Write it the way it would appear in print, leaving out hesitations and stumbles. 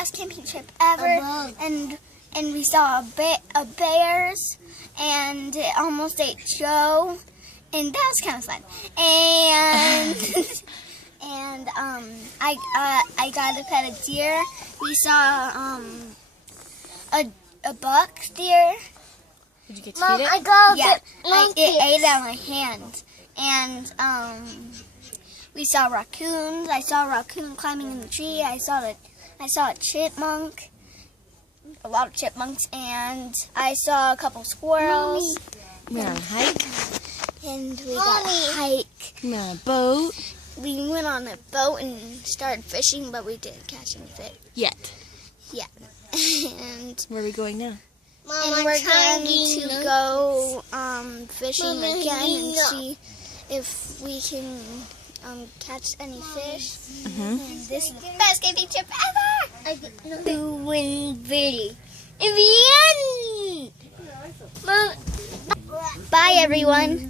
best camping trip ever. And we saw a bears, and it almost ate Joe, and that was kind of fun. And I got to pet a deer. We saw a buck deer. Did you get to Mom, feed it? It ate out of my hand. And we saw raccoons. I saw a raccoon climbing in the tree. I saw a chipmunk, a lot of chipmunks, and I saw a couple squirrels. We went on a hike. And we got a hike. We went on a boat. We went on a boat and started fishing, but we didn't catch any fish. Yet. Yeah. And Where are we going now? and we're going to go fishing again and see if we can catch any fish. And this is the best camping trip ever! Bye, everyone.